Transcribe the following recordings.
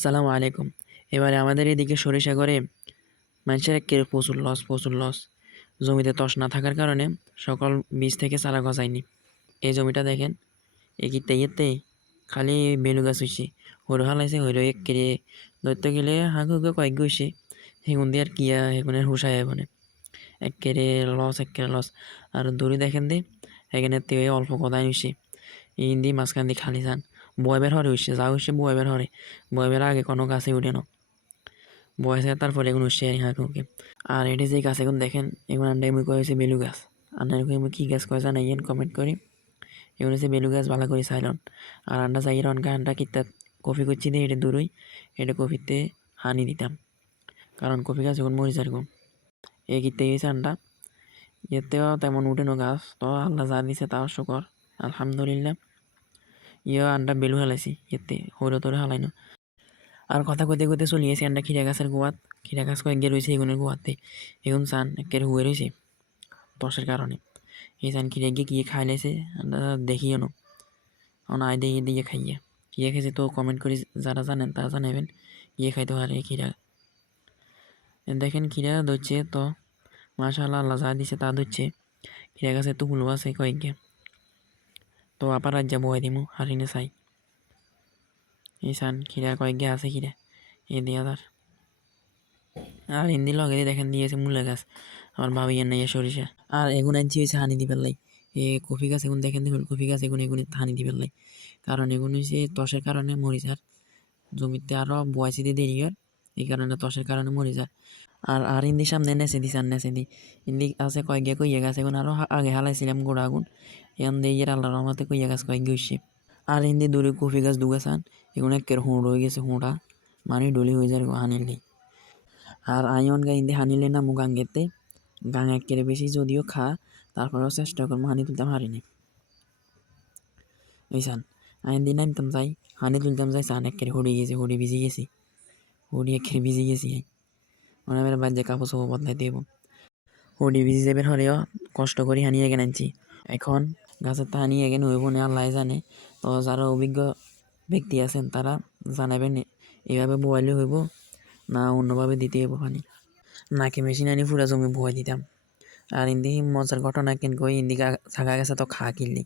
আসসালামু আলাইকুম। এবারে আমাদের এদিকে সরিষা করে মানুষের এক্কেরে প্রচুর লস। জমিতে তস না থাকার কারণে সকল বীজ থেকে চারা গজায়নি। এই জমিটা দেখেন ইয়েতে খালি বেলু গাছ হইছে। হইরো হালাইছে হইরো এক্কেরে ধরতে গেলে হাঁকুকে কয়েক হইছে। হেগুন দিয়ে আর কিয়া হেগুনের হুসায় মানে এক্কেরে লস। আর দড়ি দেখেন দে এখানে তে অল্প কদাই হইছে। ইন্দি মাঝখান দিয়ে খালি যান বয় বের হরে হইছে যা হইছে বয় বের হরে বয় বের আগে কোনো গাছে উঠে না বয়স তারপরে এগুলো সে হাঁকুকে। আর এটি যে গাছ এখন দেখেন এগুলো আন্ডা এমনি কয়েছে বেলু গাছ। আন্ডা এরকম কী গাছ কয়ে জানাইয়েন কমেন্ট করি। এগুলো হচ্ছে বেলু গাছ ভালো করে চাইলন। আর আন্ডা চাই অনকা আন্ডা কিতা কফি করছি দিয়ে এটা দূরই এটা কফিতে হানি দিতাম কারণ কফি গাছ এখন মরি যারকম এ কিতে গেছে আন্ডা এতেও তেমন উঠেনো গাছ তো আল্লাহ যা দিছে তাও শুকর আলহামদুলিল্লাহ। আন্ডা বেলু হালাইছি এতে হইরো তোরে হালাইনো। আর কথা কইতে কইতে চলিয়েছে আন্ডা খিরা গাছের গোয়াত খিরা গাছ কয়েক গিয়ে রয়েছে এগুনের গোয়াতে এগুন চান একের হুয়ে রয়েছে তসের কারণে এই চান খিরা গিয়ে গিয়ে খাই লাইছে আন্ডা দেখিও না আয় দিয়ে খাইয়ে কিয়ে খেয়েছে তো কমেন্ট করি যারা জানেন তারা জানাবেন ইয়ে খাইতে পারে খিরা। দেখেন খিরা ধরছে তো মাশাআল্লাহ আল্লাহ যা দিছে তা ধরছে খিরা গাছে তো হুলো আছে কয়েক গে তো আবার রাজ্যা বয় দিমু হারিনে চাই এই চান খিরা কয়েক গে আছে খিরা এ দিয়া আর হিন্দি লগে দেখেন দিয়েছে মূলা গাছ আমার ভাবি এর নাই সরিষা আর এগুন আনছি হয়েছে হানি দিবার লাই কফি গাছ এগুন দেখেন দেখুন কফি গাছ এগুন হানি দিবার লাই কারণ এগুন হয়েছে তসের কারণে মরি যার জমিতে আরো বয়সি দিয়ে দেরি হয় এই কারণে তসের কারণে মরি যায়। আর হিন্দি সামনে নেচে দিছে আর নেচে দি হিন্দি আছে কয়েক গে কইয়া গাছ এখন আরো আগে হালাইছিলাম গোড়া আগুন এখন দিয়ে ইয়ের আল্লাহর রহমতে কইয়া গাছ কয়েক গেছে। আর হিন্দি দূরে কফি গাছ দুগাছান এগুন একের হুঁড় হয়ে গেছে হুঁড়া মানে ডলি হয়ে যায় হানিলি। আর আয়ন গা ইন্দি হানিলে না মু গাঙ্গেতে গাং একেবারে বেশি যদিও খা তারপরেও চেষ্টা করবো হানি তুলতাম হারিনি ওইসান আইন দিন আনতাম যাই হানি তুলতাম যাই সান একেবারে হড়ে গেছে হড়ে ভিজে গেছি হড়ি একেবারে ভিজে গেছি মনে হয় বাজ্যে কাপড় চোপড় বদলাই দেব হড়ি ভিজে যাবেন হলেও কষ্ট করে হানিয়ে এগেন আনছি এখন গাছের তা হানিয়ে এগেন হইব না আল্লাহ জানে। তো যারা অভিজ্ঞ ব্যক্তি আছেন তারা জানাবেন এভাবে বোয়াইলে হইব না অন্যভাবে দিতে হইব পানি নাকি মেশিন আনি পুরা জমি বয়ে দিতাম। আর ইন্দি মজার ঘটনা কেন কই ইন্দি থাকা গেছে তো খা কিনলি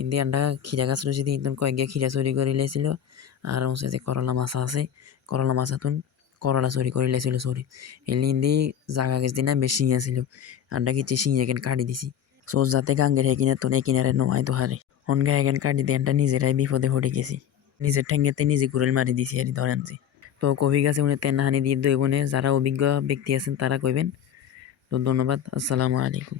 ইন্দি আন্ডা খিরা গাছ রয়েছে ইতুন কয়েক খিরা চুরি করে লেছিল আর হচ্ছে যে করলা মাছা আছে করলা মাছাতুন করলা চুরি করে লেছিল চুরি এলি ইন্দি জাগা গেছ দিনা বেশি আছিল আন্ডা কিছু শিঙে কেন কাটি দিছি সো যাতে গাঙ্গের হেকিনে তো কিনারে নোয়াই তো হারে হনগা হেকেন কাটি দিয়ে আন্ডা নিজেরাই বিপদে পড়ে গেছি নিজের ঠেঙ্গেতে নিজে কুড়েল মারি দিছি আর ধরেন যে। তো কফি গাছে উনি তেন হানি দিয়ে দইবনে যারা অভিজ্ঞ ব্যক্তি আছেন তারা কইবেন। তো ধন্যবাদ। আসসালামু আলাইকুম।